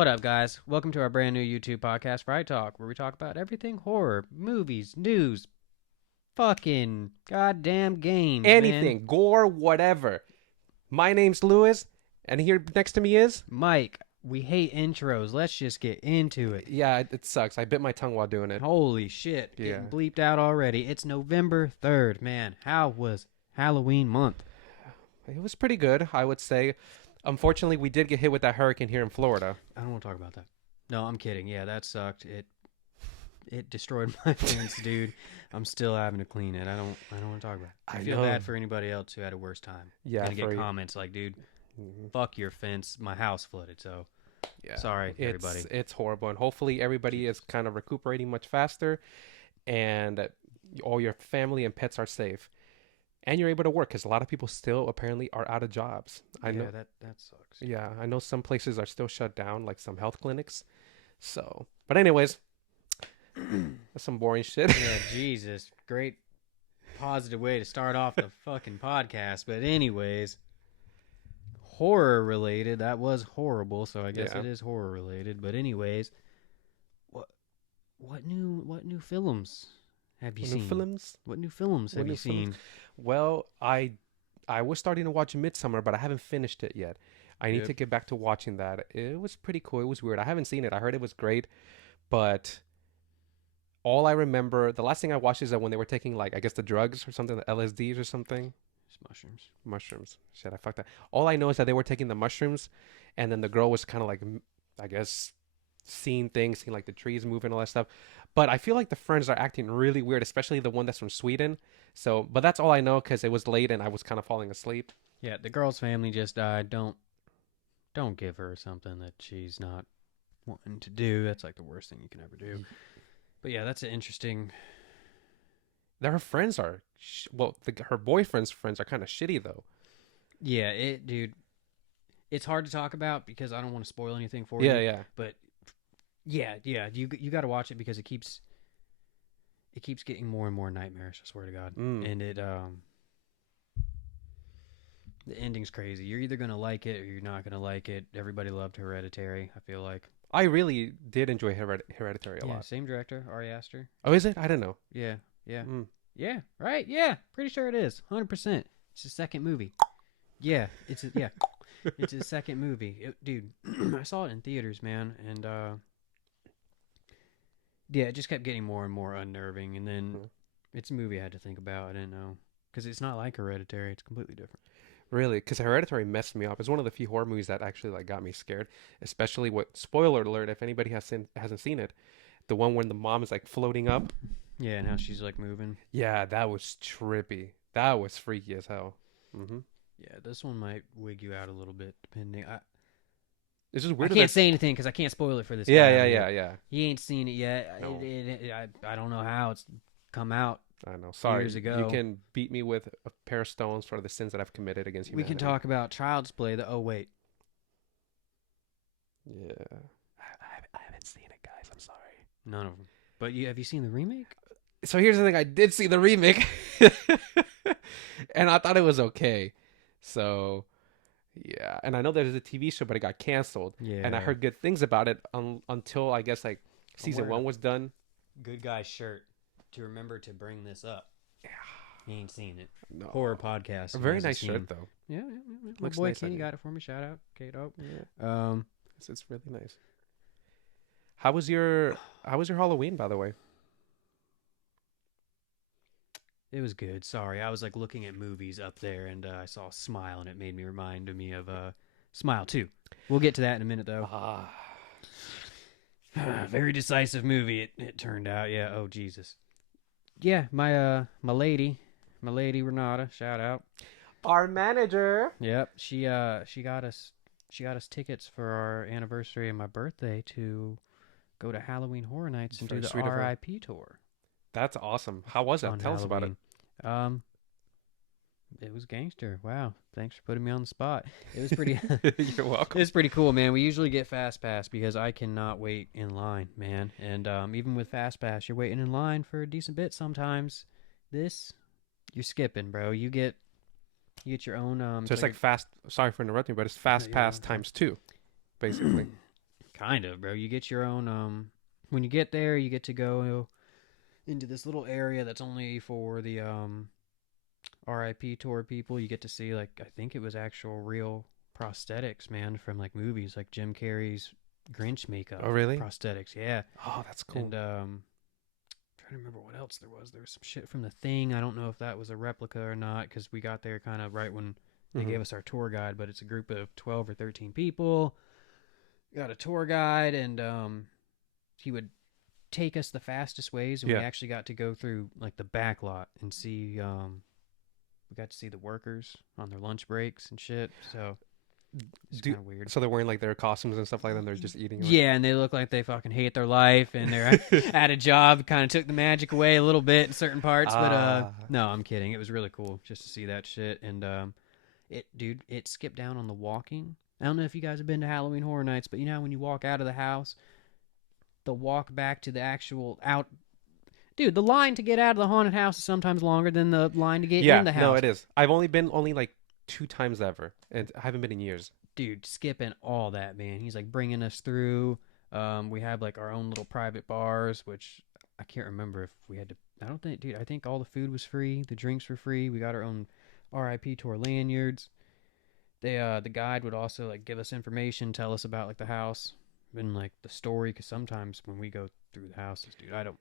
What up, guys? Welcome to our brand new YouTube podcast, Fright Talk, where we talk about everything horror, movies, news, fucking goddamn games, Anything, man. gore, whatever. My name's Lewis, and here next to me is... Mike, we hate intros. Let's just get into it. Yeah, it sucks. I bit my tongue while doing it. Holy shit. Yeah. Getting bleeped out already. It's November 3rd, man. How was Halloween month? It was pretty good, I would say. Unfortunately, we did get hit with that hurricane here in Florida. I don't want to talk about that. No, I'm kidding. Yeah, that sucked. It destroyed my fence, dude. I'm still having to clean it. I don't want to talk about it. I feel bad for anybody else who had a worse time. Yeah, gonna get comments like, dude, fuck your fence. My house flooded. So, yeah, sorry, everybody. It's horrible, and hopefully everybody is kind of recuperating much faster, and all your family and pets are safe, and you're able to work because a lot of people still apparently are out of jobs. I know that sucks. Yeah, I know some places are still shut down, like some health clinics. So, but anyways, that's some boring shit. Yeah, Jesus, great positive way to start off the fucking podcast. But anyways, horror related. That was horrible, so I guess it is horror related. But anyways, what new films have you seen? What new films have you seen? Well, I was starting to watch Midsummer, but I haven't finished it yet. I need to get back to watching that. It was pretty cool. It was weird. I haven't seen it. I heard it was great, but all I remember, the last thing I watched is that when they were taking, like, I guess the drugs or something, the LSDs or something. It's Mushrooms. Shit, I fucked that. All I know is that they were taking the mushrooms, and then the girl was kind of like, I guess, seeing like the trees moving, all that stuff. But I feel like the friends are acting really weird, especially the one that's from Sweden. So, but that's all I know because it was late and I was kind of falling asleep. Yeah, the girl's family just died. Don't give her something that she's not wanting to do. That's like the worst thing you can ever do. But yeah, that's an interesting. Her friends are, her boyfriend's friends are kind of shitty though. Yeah, dude. It's hard to talk about because I don't want to spoil anything for you. Yeah. But yeah, you got to watch it because it keeps getting more and more nightmarish. I swear to God, and the ending's crazy. You're either gonna like it or you're not gonna like it. Everybody loved Hereditary. I feel like I really did enjoy Hereditary a lot. Same director, Ari Aster. Oh, is it? I don't know. Yeah. Yeah, right. Yeah, pretty sure it is. 100%. It's his second movie. Yeah, it's his second movie, dude. I saw it in theaters, man, and yeah, it just kept getting more and more unnerving. And then it's a movie I had to think about. I didn't know because it's not like Hereditary. It's completely different. Really? Because Hereditary messed me up. It's one of the few horror movies that actually like got me scared. Especially spoiler alert, if anybody hasn't seen it, the one when the mom is like floating up. Yeah, and how she's like moving. Yeah, that was trippy. That was freaky as hell. Yeah, this one might wig you out a little bit, depending. It's just weird. I can't say anything because I can't spoil it for this guy. Yeah. He ain't seen it yet. No. I don't know how it's come out. I know. Sorry. Years ago. You can beat me with a pair of stones for the sins that I've committed against humanity. We can talk about Child's Play. Yeah. I haven't seen it, guys. I'm sorry. None of them. But have you seen the remake? So here's the thing. I did see the remake. And I thought it was okay. So, yeah. And I know there's a TV show, but it got canceled. Yeah. And I heard good things about it until I guess like season 1 was done. Good guy shirt to remember to bring this up. Yeah. He ain't seen it. No. Horror podcast. A very nice shirt though. Yeah. My Looks boy nice Kenny got it for me. Shout out, Kato. Yeah. It's really nice. How was your Halloween, by the way? It was good. Sorry, I was like looking at movies up there, and I saw Smile, and it made me remind me of Smile 2. We'll get to that in a minute, though. Very decisive movie. It turned out. Yeah. Oh Jesus. Yeah. My lady Renata. Shout out. Our manager. Yep. She got us tickets for our anniversary and my birthday to go to Halloween Horror Nights and do the RIP tour. That's awesome. How was that? Tell us about it. It was gangster. Wow. Thanks for putting me on the spot. It was pretty. You're welcome. It's pretty cool, man. We usually get Fast Pass because I cannot wait in line, man. And even with Fast Pass, you're waiting in line for a decent bit sometimes. This, you're skipping, bro. You get your own. So it's like fast. Sorry for interrupting, but it's Fast Pass times 2, basically. Kind of, bro. You get your own. When you get there, you get to go into this little area that's only for the RIP tour people. You get to see like I think it was actual real prosthetics, man, from like movies, like Jim Carrey's Grinch makeup. Oh, really? Prosthetics, yeah. Oh, that's cool. And trying to remember what else there was. There was some shit from The Thing. I don't know if that was a replica or not because we got there kind of right when they gave us our tour guide. But it's a group of 12 or 13 people. Got a tour guide, and he would take us the fastest ways, and we actually got to go through like the back lot and see. We got to see the workers on their lunch breaks and shit. So. It's kind of weird. So they're wearing like their costumes and stuff like that, and they're just eating. Yeah, and they look like they fucking hate their life, and they're at a job. Kind of took the magic away a little bit in certain parts, but no, I'm kidding. It was really cool just to see that shit, and it skipped down on the walking. I don't know if you guys have been to Halloween Horror Nights, but you know how when you walk out of the house, the walk back to the actual out. Dude, the line to get out of the haunted house is sometimes longer than the line to get in the house. No, it is. I've only been like 2 times ever, and I haven't been in years. Dude, skipping all that, man. He's like bringing us through. We have like our own little private bars, which I can't remember if we had to. I don't think, dude. I think all the food was free. The drinks were free. We got our own RIP tour lanyards. The guide would also like give us information, tell us about like the house and like the story. Because sometimes when we go through the houses, dude, I don't.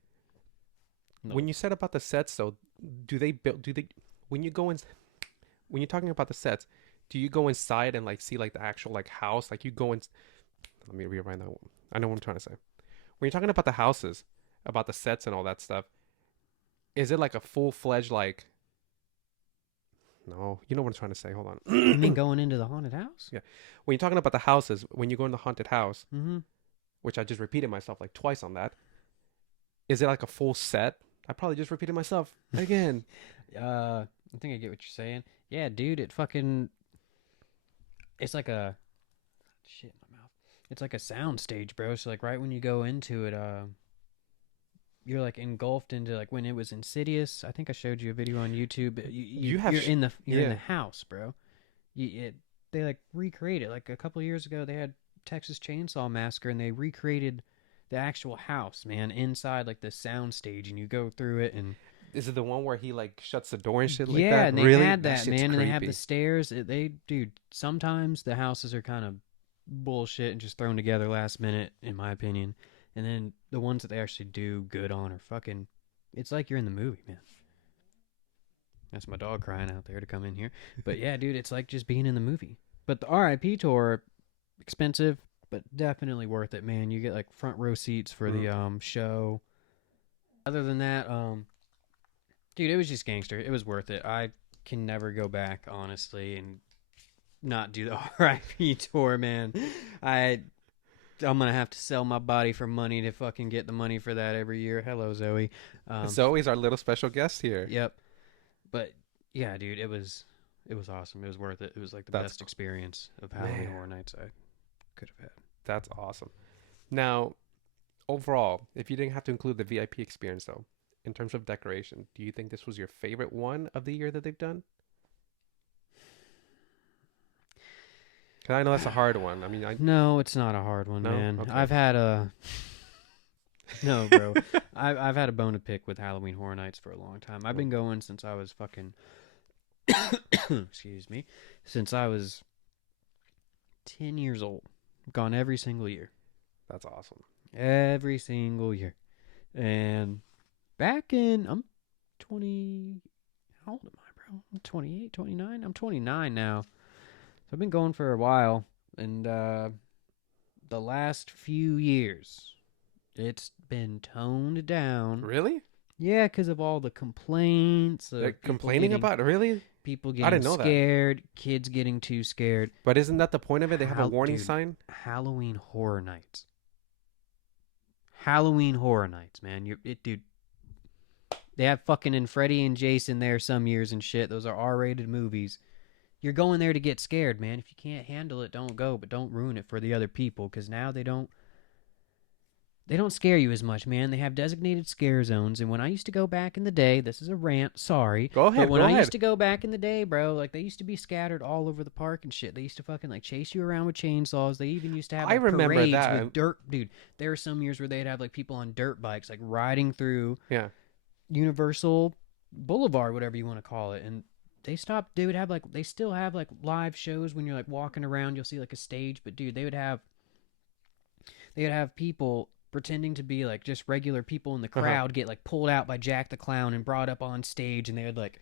No. When you said about the sets, though, when you go in, when you're talking about the sets, do you go inside and like see like the actual like house? Like you go in. Let me rewind that one. I know what I'm trying to say. When you're talking about the houses, about the sets and all that stuff, is it like a full-fledged like? No, you know what I'm trying to say. Hold on. You mean going into the haunted house? Yeah. When you're talking about the houses, when you go in the haunted house, mm-hmm. which I just repeated myself like twice on that, is it like a full set? I probably just repeated myself again. I think I get what you're saying. Yeah, dude, it's like a shit in my mouth. It's like a sound stage, bro. So like right when you go into it, you're like engulfed into like when it was Insidious. I think I showed you a video on YouTube. You're in the house, bro. They like recreated like a couple of years ago. They had Texas Chainsaw Massacre, and they recreated the actual house, man, inside like the sound stage, and you go through it. And is it the one where he like shuts the door and shit like that? Yeah, and they really? had that, man, and creepy. they have the stairs. Dude, sometimes the houses are kind of bullshit and just thrown together last minute, in my opinion. And then the ones that they actually do good on are fucking. It's like you're in the movie, man. That's my dog crying out there to come in here. But yeah, dude, it's like just being in the movie. But the RIP tour, expensive, but definitely worth it, man. You get like front row seats for the show. Other than that, dude, it was just gangster. It was worth it. I can never go back, honestly, and not do the RIP tour, man. I'm gonna have to sell my body for money to fucking get the money for that every year. Hello, Zoe. Zoe's our little special guest here. Yep. But yeah, dude, it was awesome. It was worth it. It was like the best experience of Halloween Horror Nights I could have had. That's awesome. Now, overall, if you didn't have to include the VIP experience, though, in terms of decoration, do you think this was your favorite one of the year that they've done? Because I know that's a hard one. I mean, no, it's not a hard one, man. Okay. I've had a no, bro. I've had a bone to pick with Halloween Horror Nights for a long time. I've been going since I was fucking excuse me, since I was 10 years old. Gone every single year. That's awesome. Every single year. And back in, I'm 20, how old am I, bro? I'm 28, 29? I'm 29 now. So I've been going for a while. And the last few years, it's been toned down. Really? Yeah, because of all the complaints. They're complaining about it? Really? People getting I didn't know scared, kids getting too scared. But isn't that the point of it? They have a warning sign? Halloween Horror Nights. Halloween Horror Nights, man. Dude. They have fucking and Freddy and Jason there some years and shit. Those are R-rated movies. You're going there to get scared, man. If you can't handle it, don't go. But don't ruin it for the other people. Because now they don't they don't scare you as much, man. They have designated scare zones. And when I used to go back in the day, this is a rant, sorry. Go ahead, But when go I ahead. used to go back in the day, bro, like they used to be scattered all over the park and shit. They used to fucking like chase you around with chainsaws. They even used to have I like remember parades that. with dirt, dude. There were some years where they'd have like people on dirt bikes like riding through Yeah. Universal Boulevard, whatever you want to call it. And they stopped. They would have like they still have like live shows when you're like walking around. You'll see like a stage, but dude, they would have people pretending to be like just regular people in the crowd get like pulled out by Jack the Clown and brought up on stage, and they would like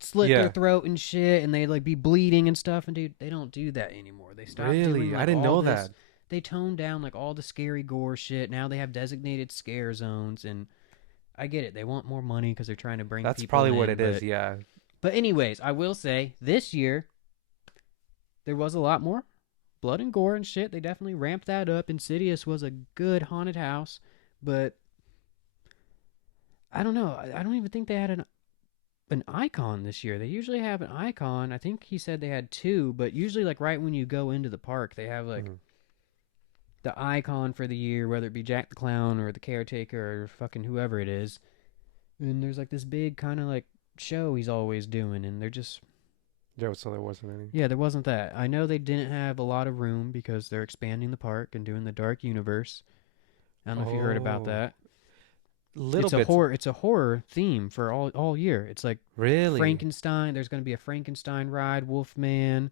slit their Yeah. throat and shit, and they'd like be bleeding and stuff. And dude, they don't do that anymore. They stopped doing Really? like I didn't all know this. that. They toned down like all the scary gore shit. Now they have designated scare zones, and I get it. They want more money because they're trying to bring That's people probably in, what it is. but- Yeah. But anyways, I will say this year there was a lot more blood and gore and shit. They definitely ramped that up. Insidious was a good haunted house, but I don't know. I don't even think they had an icon this year. They usually have an icon. I think he said they had two, but usually like right when you go into the park, they have like the icon for the year, whether it be Jack the Clown or the caretaker or fucking whoever it is. And there's like this big kind of like show he's always doing, and they're just Yeah, so there wasn't any. yeah, there wasn't that. I know they didn't have a lot of room because they're expanding the park and doing the dark universe. I don't know if you heard about Oh, that. Little It's a bit. horror. It's a horror theme for all year. It's like Really? Frankenstein. There's going to be a Frankenstein ride, Wolfman.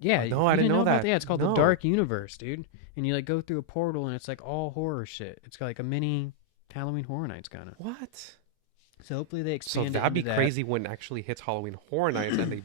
Yeah, No, I you didn't know about that. Yeah, it's called the No. Dark Universe, dude. And you like go through a portal, and it's like all horror shit. It's like a mini Halloween Horror Nights kind of. What? So hopefully they So expand it that'd be into that. crazy when it actually hits Halloween Horror Nights and they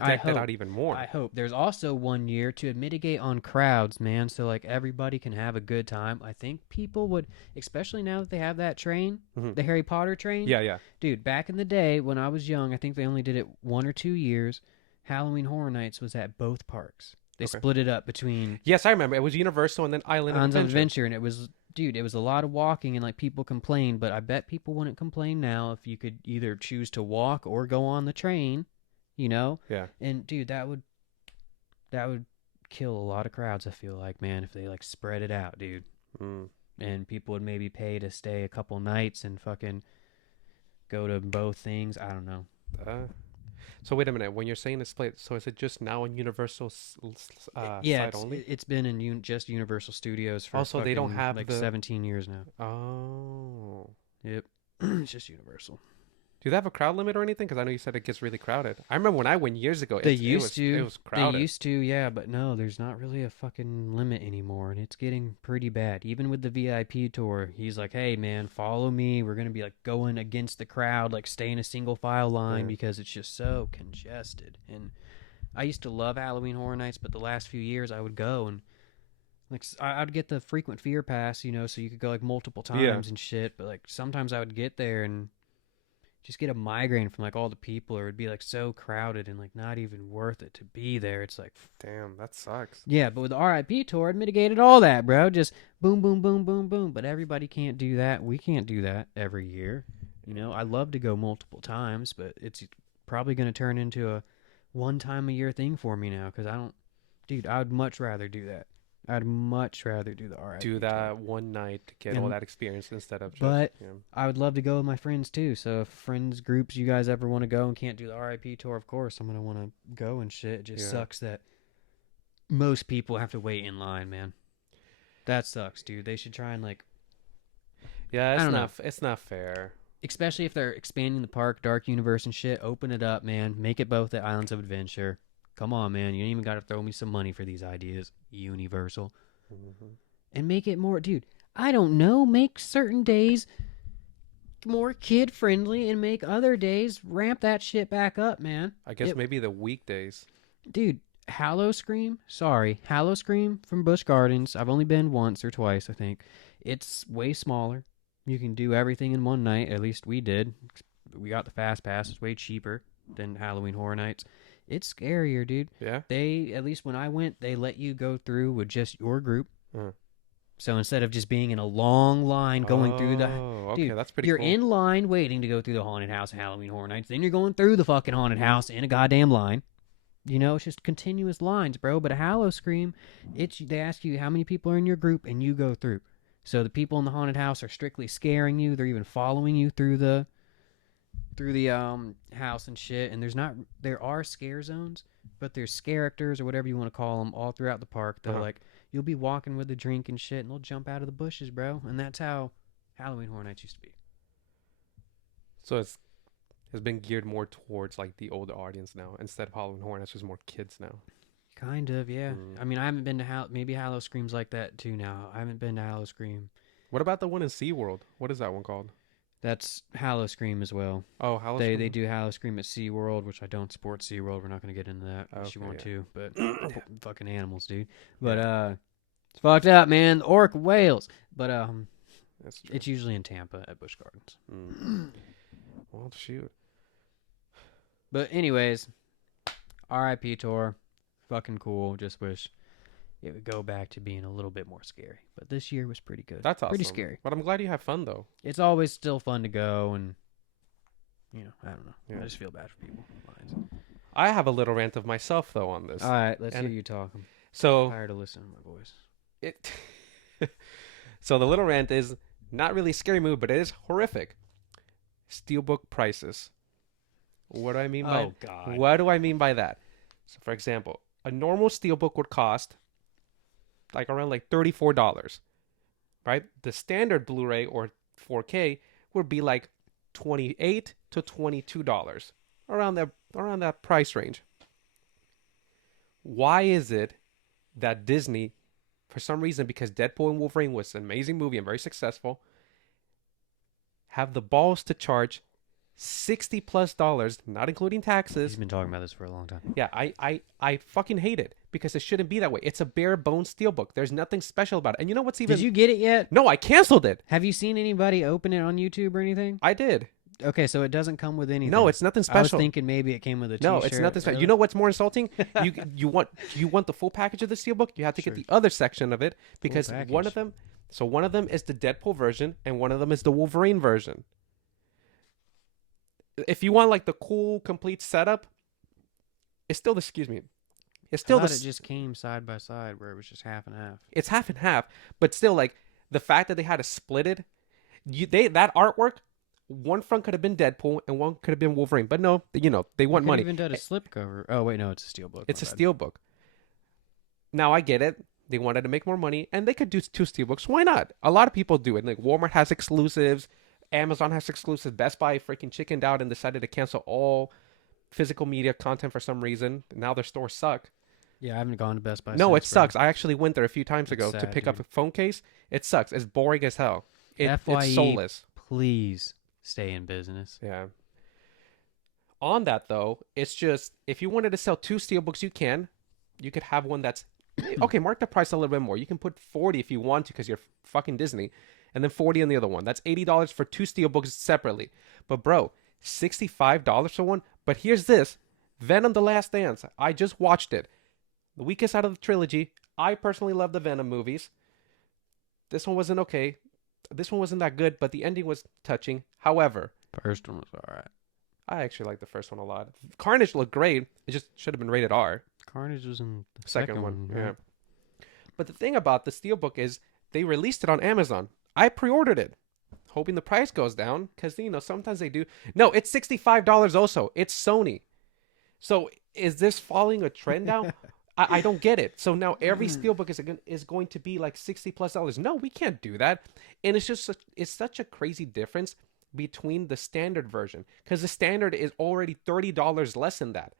I deck that hope. out even more. I hope. There's also one year to mitigate on crowds, man, so like everybody can have a good time. I think people would, especially now that they have that train, Mhm. the Harry Potter train. Yeah, yeah. Dude, back in the day when I was young, I think they only did it 1 or 2 years. Halloween Horror Nights was at both parks. They Okay. split it up between Yes, I remember. It was Universal and then Island of Islands of Adventure. Adventure, and it was, dude, it was a lot of walking, and like people complained, but I bet people wouldn't complain now if you could either choose to walk or go on the train, you know? Yeah. And dude, that would kill a lot of crowds, I feel like, man, if they like spread it out, dude. Mm. And people would maybe pay to stay a couple nights and fucking go to both things. I don't know. So wait a minute. When you're saying it's split, so is it just now on Universal Yeah, side only? it's been in just Universal Studios for Also, they don't fucking, have like the- 17 years now. Oh. Yep. It's just Universal. Do they have a crowd limit or anything? Because I know you said it gets really crowded. I remember when I went years ago. They it used was, to. It was crowded. They used to, yeah, but no, there's not really a fucking limit anymore, and it's getting pretty bad. Even with the VIP tour, he's like, "Hey, man, follow me. We're gonna be like going against the crowd, like stay in a single file line Yeah. because it's just so congested." And I used to love Halloween Horror Nights, but the last few years I would go and like I'd get the frequent fear pass, you know, so you could go like multiple times and shit. But like sometimes I would get there and just get a migraine from like all the people, or it'd be like so crowded and like not even worth it to be there. It's like, Damn, that sucks. yeah, but with the RIP tour, it mitigated all that, bro. Just boom, boom, boom, boom, boom. But everybody can't do that. We can't do that every year. You know, I love to go multiple times, but it's probably going to turn into a one time a year thing for me now because I don't, dude, I would much rather do that. I'd much rather do the RIP Do tour. that one night to get all And- that experience instead of just. but- yeah. I would love to go with my friends too. So if friends groups you guys ever want to go and can't do the RIP tour, of course I'm gonna want to go and shit. It just Yeah. sucks that most people have to wait in line, man. That sucks, dude. They should try and like, Yeah, it's don't know. not. It's not fair. especially if they're expanding the park, Dark Universe and shit. Open it up, man. Make it both at Islands of Adventure. Come on, man. You ain't even got to throw me some money for these ideas. Universal. Mhm. And make it more, dude. I don't know. Make certain days more kid friendly and make other days ramp that shit back up, man. I guess It- maybe the weekdays. Dude, Hallow Scream from Busch Gardens. I've only been once or twice, I think. It's way smaller. You can do everything in one night. At least we did. We got the fast pass. It's way cheaper than Halloween Horror Nights. It's scarier, dude. Yeah. They, at least when I went, they let you go through with just your group. Uh. So instead of just being in a long line going through the... Oh, okay, Dude, that's pretty you're cool. in line waiting to go through the haunted house at Halloween Horror Nights. Then you're going through the fucking haunted house in a goddamn line. You know, it's just continuous lines, bro. But a Hallow Scream, they ask you how many people are in your group, and you go through. So the people in the haunted house are strictly scaring you. They're even following you through the house and shit. And there are scare zones, but there's characters or whatever you want to call them all throughout the park. They're like, you'll be walking with a drink and shit, and they'll jump out of the bushes, bro. And that's how Halloween Horror Nights used to be. So it's been geared more towards like the older audience now instead of Halloween Horror Nights. There's more kids now. Kind of, yeah. I mean, I haven't been to maybe Hallow Scream's like that too now. I haven't been to Hallow Scream. What about the one in SeaWorld? What is that one called? That's Hallow Scream as well. Oh, Hallow Scream. They do Hallow Scream at SeaWorld, which I don't support SeaWorld. We're not going to get into that unless you want to, but fucking animals, dude. But it's fucked up, man. The orc whales. But it's usually in Tampa at Busch Gardens. Well, shoot. But anyways, R.I.P. tour. Fucking cool. Just wish it would go back to being a little bit more scary. But this year was pretty good. That's awesome. Pretty scary. But I'm glad you have fun, though. It's always still fun to go, and, I don't know. Yeah. I just feel bad for people. I have a little rant of myself, though, on this. All right, let's hear you talk. So, I'm tired of listening to my voice. So the little rant is not really scary movie, but it is horrific. Steelbook prices. What do I mean by? Oh, God. What do I mean by that? So, for example, a normal steelbook would cost like around like $34, right? The standard Blu-ray or 4K would be like $28 to $22, around that price range. Why is it that Disney, for some reason, because Deadpool and Wolverine was an amazing movie and very successful, have the balls to charge $60+, not including taxes? He's been talking about this for a long time. Yeah, I fucking hate it because it shouldn't be that way. It's a bare bones steelbook. There's nothing special about it. And you know what's even? Did you get it yet? No, I canceled it. Have you seen anybody open it on YouTube or anything? I did. Okay, so it doesn't come with anything. No, it's nothing special. I was thinking maybe it came with a t-shirt. No, it's nothing special. You know what's more insulting? You want the full package of the steelbook? You have to get the other section of it because one of them is the Deadpool version and one of them is the Wolverine version. If you want like the cool complete setup, it's still it just came side by side where it was just half and half. It's half and half, but still, like the fact that they had to split it, that artwork, one front could have been Deadpool and one could have been Wolverine, but no, they want money. Even did a slipcover. Oh wait, no, it's a steelbook. It's a steelbook. Now I get it. They wanted to make more money, and they could do 2 steelbooks. Why not? A lot of people do it. Like Walmart has exclusives. Amazon has exclusive. Best Buy freaking chickened out and decided to cancel all physical media content for some reason. Now their stores suck. Yeah, I haven't gone to Best Buy. No, it sucks. I actually went there a few times ago to pick up a phone case. It sucks. It's boring as hell. It's soulless. Please stay in business. Yeah. On that though, it's just if you wanted to sell 2 steelbooks, you could have one that's okay. Mark the price a little bit more. You can put $40 if you want to because you're fucking Disney. And then $40 on the other one. That's $80 for 2 steelbooks separately. But bro, $65 for one. But here's this. Venom: The Last Dance. I just watched it. The weakest out of the trilogy. I personally love the Venom movies. This one wasn't okay. This one wasn't that good, but the ending was touching. However, first one was alright. I actually like the first one a lot. Carnage looked great. It just should have been rated R. Carnage was in the second one. Yeah. But the thing about the steelbook is they released it on Amazon. I pre-ordered it, hoping the price goes down, because, sometimes they do. No, it's $65 also. It's Sony. So is this following a trend now? I don't get it. So now every steelbook is going to be like $60+. No, we can't do that. And it's such a crazy difference between the standard version, because the standard is already $30 less than that.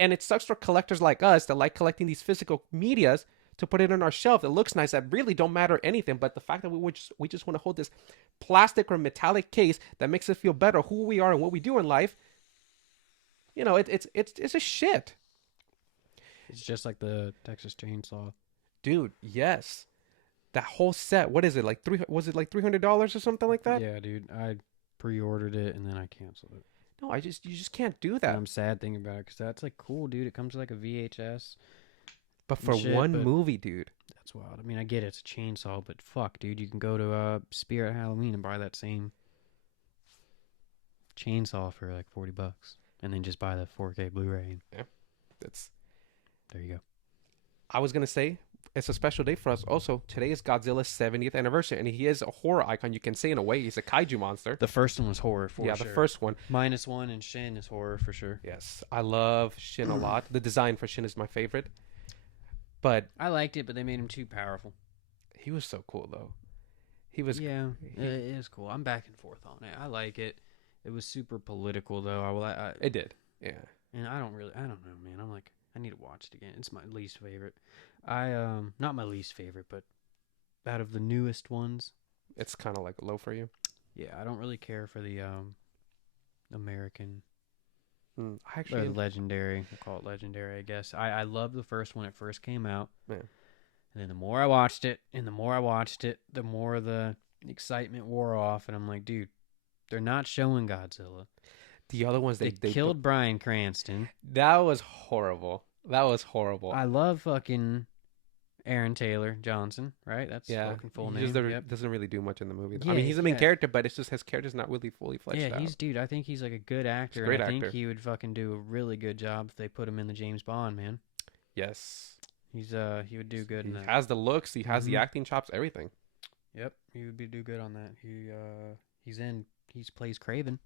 And it sucks for collectors like us that like collecting these physical medias to put it on our shelf that looks nice, that really don't matter anything, but the fact that we just want to hold this plastic or metallic case that makes us feel better who we are and what we do in life, it's a shit. It's just like the Texas Chainsaw. Dude, yes. That whole set, what is it, like was it like $300 or something like that? Yeah, dude, I pre-ordered it and then I canceled it. No, you just can't do that. And I'm sad thinking about it because that's like cool, dude. It comes with like a VHS. But for one movie, dude. That's wild. I mean, I get it's a chainsaw, but fuck, dude. You can go to Spirit Halloween and buy that same chainsaw for like $40 and then just buy the 4K Blu-ray. Yeah. There you go. I was going to say, it's a special day for us. Also, today is Godzilla's 70th anniversary, and he is a horror icon. You can say in a way he's a kaiju monster. The first one was horror for yeah, sure. the first one. -1 and Shin is horror for sure. Yes, I love Shin a lot. The design for Shin is my favorite. But I liked it, but they made him too powerful. he was so cool though. He was. Yeah, it is cool. I'm back and forth on it. I like it. It was super political though. It did. Yeah. And I don't know, man. I'm like, I need to watch it again. It's my least favorite. Not my least favorite, but out of the newest ones, It's kind of like low for you. yeah, I don't really care for the American I or actually. legendary. We'll call it legendary, I guess. I love the first when it first came out. Yeah. And then the more I watched it, the more the excitement wore off, and I'm like, dude, they're not showing Godzilla. The other ones They killed Bryan Cranston. That was horrible. That was horrible. I love fucking Aaron Taylor Johnson, right? That's fucking full he name. just doesn't really do much in the movie. I Yeah, mean, he's the main yeah. character, but it's just his character's not really fully fleshed out. I think he's like a good actor. He's a great and I think actor. he would fucking do a really good job if they put him in the James Bond, man. Yes. He would do good He in that. has the looks. He has the Mhm. acting chops. Everything. Yep, he would do good on that. He plays Craven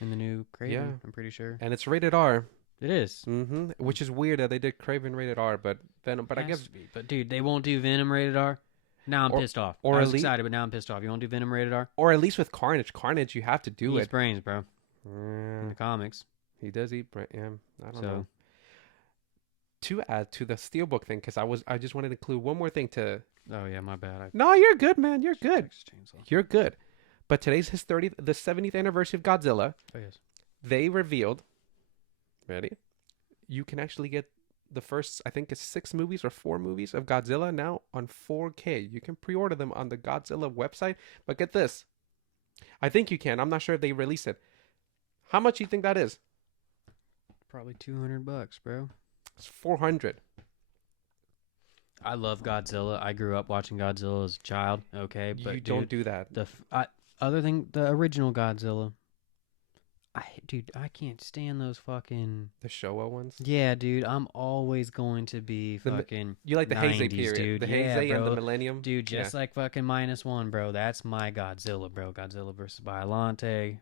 in the new Craven. Yeah. I'm pretty sure And it's rated R. it is. Which is weird that they did Craven rated R, but Venom. But I Has guess to be. But dude, they won't do Venom rated R. Now I'm pissed off. or I was at lea- excited, but now I'm pissed off. You won't do Venom rated R? or at least with Carnage. Carnage, you have to do He eats it. brains, bro. In the comics. He does eat brain. Yeah, I don't So- know. To add to the Steelbook thing, because I just wanted to include one more thing to. Oh yeah, my bad. No, you're good, man. You're good. Texas Chainsaw. You're good. But today's the 70th anniversary of Godzilla. Oh yes. They revealed. Ready? You can actually get the first, I think it's 6 movies or 4 movies of Godzilla now on 4K. You can pre-order them on the Godzilla website. But get this. I think you can. I'm not sure if they release it. How much do you think that is? Probably $200, bro. It's 400. I love Godzilla. I grew up watching Godzilla as a child. Okay, but You dude, don't do that. other than the original Godzilla, I can't stand those fucking. The Showa ones. Yeah, dude, I'm always going to be The mi- fucking. You like the Heisei 90s, period. dude. The Yeah, Heisei and the bro. Millennium. Dude, just like fucking -1, bro. That's my Godzilla, bro. Godzilla versus Biollante,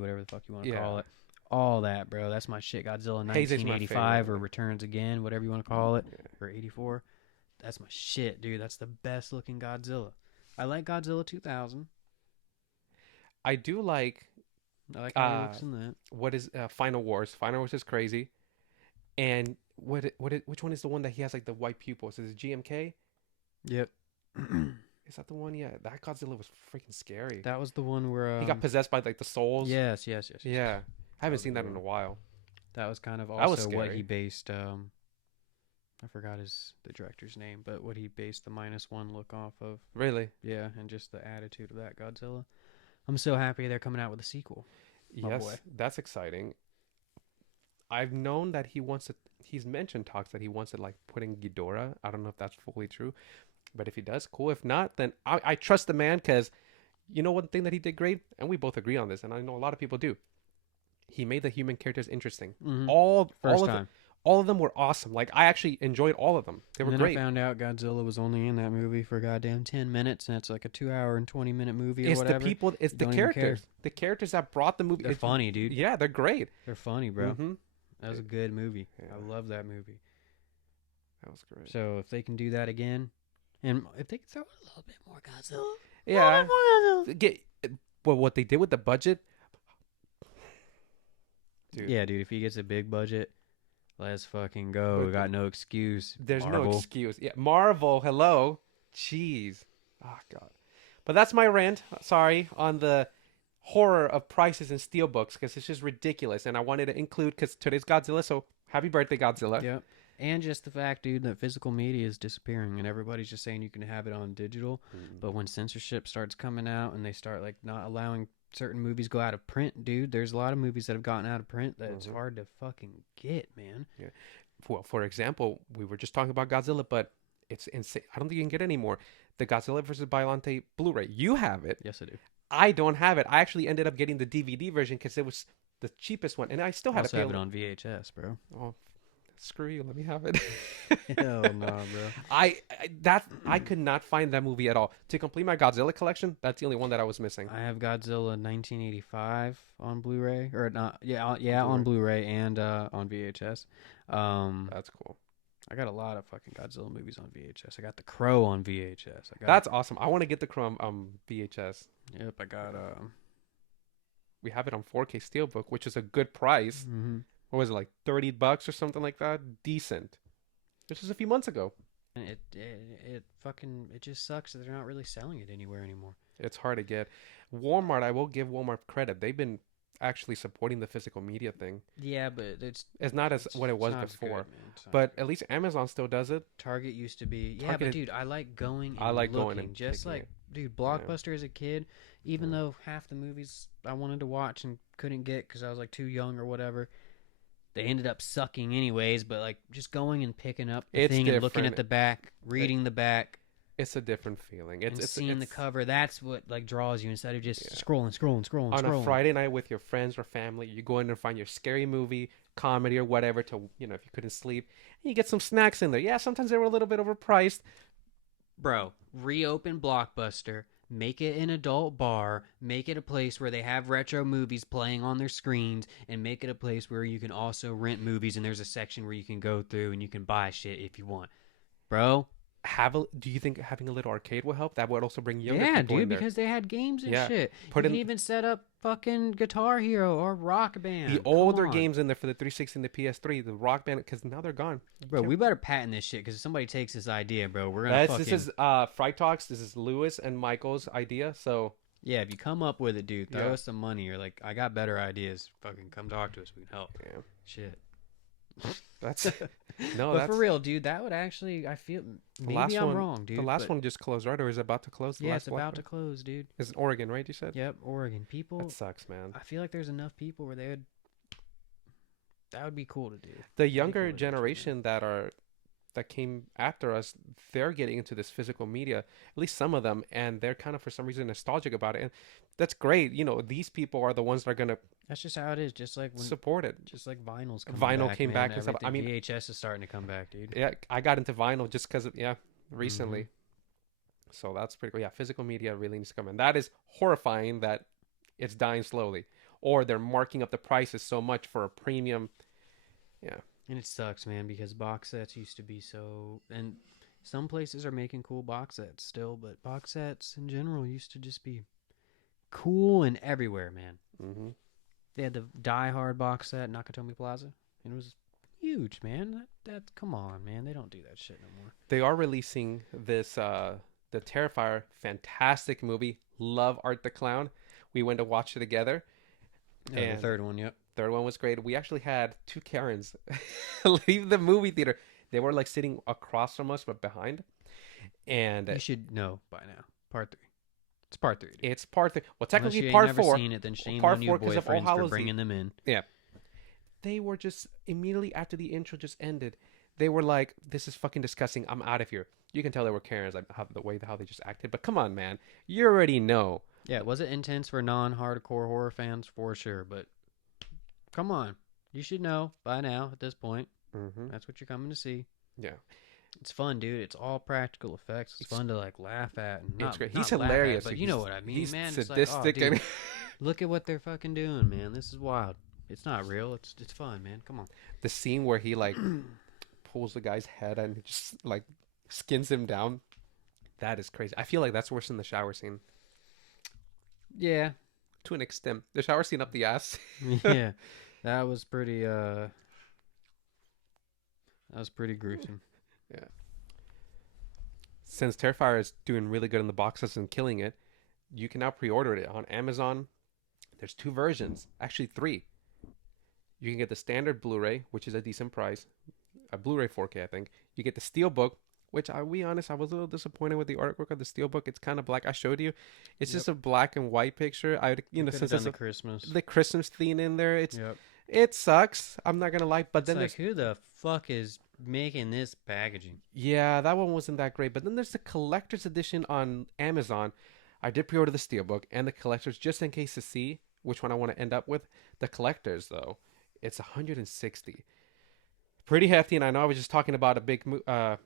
whatever the fuck you want to call it. All that, bro. That's my shit. Godzilla Heisei's my 1985 favorite. or Returns Again, whatever you want to call it, Yeah. or 84. That's my shit, dude. That's the best looking Godzilla. I like Godzilla 2000. I do like I like how he looks in that. what is Final Wars. Final Wars is crazy. And which one is the one that he has like the white pupils? Is it GMK? Yep. Is that the one? Yeah, that Godzilla was freaking scary. That was the one where He got possessed by like the souls. Yes. Yeah. I haven't was seen the that in a one. while. That was kind of That was also what scary. he based. I forgot the director's name, but what he based the -1 look off of. Really? Yeah, and just the attitude of that Godzilla. I'm so happy they're coming out with a sequel. My Yes, boy. that's exciting. I've known that he's mentioned talks that he wants to like put in Ghidorah. I don't know if that's fully true, but if he does, cool. If not, then I trust the man, because you know one thing that he did great, and we both agree on this, and I know a lot of people do. He made the human characters interesting. Mhm. All First of time. all of them were awesome. Like I actually enjoyed all of them. They were and then great. I found out Godzilla was only in that movie for goddamn 10 minutes, and it's like a 2-hour and 20-minute movie or It's whatever. the people. It's the Don't even care. characters. The characters that brought the movie. They're funny, dude. Yeah, they're great. They're funny, bro. Mhm. That was a good movie. Yeah. I love that movie. That was great. So if they can do that again, and if they can throw a little bit more Godzilla, Yeah. Well, what they did with the budget, dude. Yeah, dude. If he gets a big budget, let's fucking go. We got no excuse. There's no Marvel. excuse. Yeah, Marvel. Hello. Jeez. Oh God. But that's my rant. Sorry on the horror of prices in steelbooks, because it's just ridiculous, and I wanted to include because today's Godzilla. So happy birthday, Godzilla. Yep. And just the fact, dude, that physical media is disappearing, and everybody's just saying you can have it on digital. But when censorship starts coming out and they start like not allowing certain movies go out of print, dude, there's a lot of movies that have gotten out of print that it's hard to fucking get, man. Yeah. Well, for example, we were just talking about Godzilla, but it's insane. I don't think you can get any more. The Godzilla versus Biollante Blu-ray. You have it. Yes, I do. I don't have it. I actually ended up getting the DVD version because it was the cheapest one, and I still I had also to pay. have it on VHS, bro. Oh, screw you, let me have it. Hell no, bro. I could not find that movie at all. To complete my Godzilla collection, that's the only one that I was missing. I have Godzilla 1985 on Blu-ray, or not? Yeah, On on Blu-ray and on VHS. That's cool. I got a lot of fucking Godzilla movies on VHS. I got The Crow on VHS. That's awesome. I want to get the Chrome VHS. Yep, I got We have it on 4K Steelbook, which is a good price. What was it, like $30 or something like that? Decent. This was a few months ago. And it just sucks that they're not really selling it anywhere anymore. It's hard to get. Walmart, I will give Walmart credit. They've been actually supporting the physical media thing. Yeah, but it's not as what it was before. But at least Amazon still does it. Target used to be. Yeah, Target but dude, I like going and I like looking. going and just picking like, it. dude, Blockbuster as a kid, even though half the movies I wanted to watch and couldn't get because I was like too young or whatever, they ended up sucking anyways. But like just going and picking up the thing and looking at the back, reading the back. It's a different feeling. It's seeing the cover. That's what like draws you instead of just scrolling. On a Friday night with your friends or family, you go in and find your scary movie, comedy or whatever to, if you couldn't sleep, and you get some snacks in there. Yeah, sometimes they were a little bit overpriced. Bro, reopen Blockbuster, make it an adult bar, make it a place where they have retro movies playing on their screens, and make it a place where you can also rent movies and there's a section where you can go through and you can buy shit if you want. Bro, do you think having a little arcade will help? That would also bring younger yeah, people dude, in there. because they had games and shit. You can even set up fucking Guitar Hero or Rock Band. The older games in there for the 360 and the PS3, the Rock Band, because now they're gone. Bro, we better patent this shit because if somebody takes this idea, bro, we're gonna fucking... This is Fright Talks. This is Lewis and Michael's idea. So yeah, if you come up with it, dude, throw us some money or like, I got better ideas. Fucking come talk to us. We can help. Yeah. Shit. That's but for real, dude, that would actually, I feel maybe I'm wrong, dude. The last one just closed, right? Or is it about to close? Yeah, it's about to close, dude. It's in Oregon, right? You said. Yep, Oregon. People. That sucks, man. I feel like there's enough people where that would be cool to do. The younger generation that came after us, they're getting into this physical media, at least some of them, and they're kind of for some reason nostalgic about it, and that's great. These people are the ones that are gonna. That's just how it is. Just like when support it. Just like vinyl's coming vinyl back, came man. back and stuff. I mean, VHS is starting to come back, dude. Yeah, I got into vinyl just because recently. So that's pretty cool. Yeah, physical media really needs to come in. That is horrifying that it's dying slowly, or they're marking up the prices so much for a premium. Yeah. And it sucks, man, because box sets used to be so... And some places are making cool box sets still, but box sets in general used to just be cool and everywhere, man. Mm-hmm. They had the Die Hard box set, Nakatomi Plaza, and it was huge, man. Come on, man. They don't do that shit no more. They are releasing this, the Terrifier, fantastic movie. Love Art the Clown. We went to watch it together. And the third one, yep. Third one was great. We actually had two Karens leave the movie theater. They were like sitting across from us, but behind. And you should know by now. Part 3. It's part 3. Dude. It's part 3. Well, technically Unless you part ain't never 4. Seen it, then shame part on 4 you boyfriends for bringing them in. Yeah. They were just immediately after the intro just ended. They were like, "This is fucking disgusting. I'm out of here." You can tell they were Karens, like how they just acted. But come on, man, you already know. Yeah, was it intense for non-hardcore horror fans? For sure, but come on. You should know by now at this point. Mm-hmm. That's what you're coming to see. Yeah. It's fun, dude. It's all practical effects. It's fun to like laugh at. And it's great. Not He's hilarious. But you know what I mean, he's man. sadistic. It's like, dude, look at what they're fucking doing, man. This is wild. It's not real. It's fun, man. Come on. The scene where he like pulls the guy's head and just like skins him down. That is crazy. I feel like that's worse than the shower scene. Yeah. To an extent. The shower scene up the ass. Yeah. That was pretty gruesome. Yeah. Since Terrifier is doing really good in the box office and killing it, you can now pre-order it on Amazon. There's 2 versions. Actually 3. You can get the standard Blu-ray, which is a decent price. A Blu-ray 4K, I think. You get the Steelbook, which I'll be honest, I was a little disappointed with the artwork of the Steelbook. It's kind of black. I showed you. It's just a black and white picture. Since it's the Christmas theme in there, it sucks. I'm not gonna lie. But then like, who the fuck is making this packaging? Yeah, that one wasn't that great. But then there's the collector's edition on Amazon. I did pre-order the Steelbook and the collector's just in case to see which one I want to end up with. The collector's though, it's $160. pretty hefty. And I know I was just talking about a big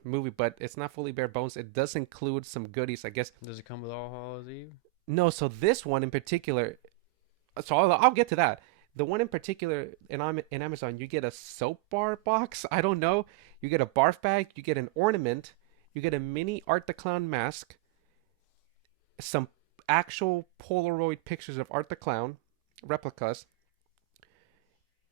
movie, but it's not fully bare bones. It does include some goodies, I guess. Does it come with All Hallows Eve? No, so this one in particular, so I'll get to that. The one in particular in Amazon, you get a soap bar box. I don't know. You get a barf bag. You get an ornament. You get a mini Art the Clown mask. Some actual Polaroid pictures of Art the Clown replicas,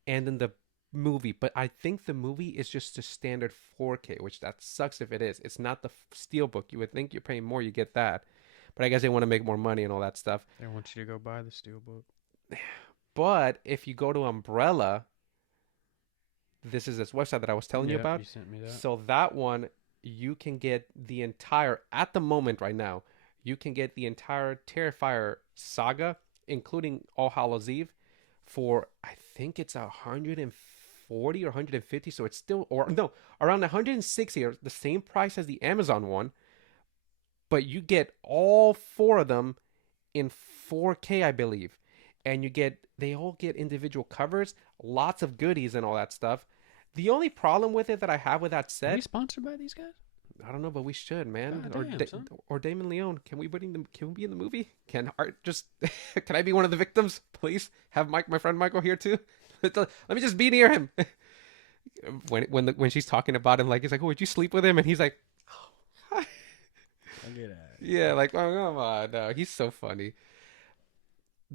and then the movie. But I think the movie is just a standard 4K, which that sucks if it is. It's not the steelbook. You would think you're paying more, you get that. But I guess they want to make more money and all that stuff. They want you to go buy the steelbook. But if you go to Umbrella, this is this website that I was telling you about. You sent me that. So that one, you can get the entire, at the moment right now, you can get the entire Terrifier saga, including All Hallows Eve, for I think it's 140 or 150. So it's still, or no, around 160, or the same price as the Amazon one. But you get all 4 of them in 4K, I believe. And they all get individual covers, lots of goodies and all that stuff. The only problem with it that I have with that set, Are we sponsored by these guys? I don't know, but we should, man. God Or Damon Leone. Can we be in the movie? Can Art just can I be one of the victims, please? Have my friend Michael here too. Let me just be near him. when she's talking about him, like he's like, "Oh, would you sleep with him?" And he's like, I'll get at it. "Yeah, like, oh come on, no." He's so funny.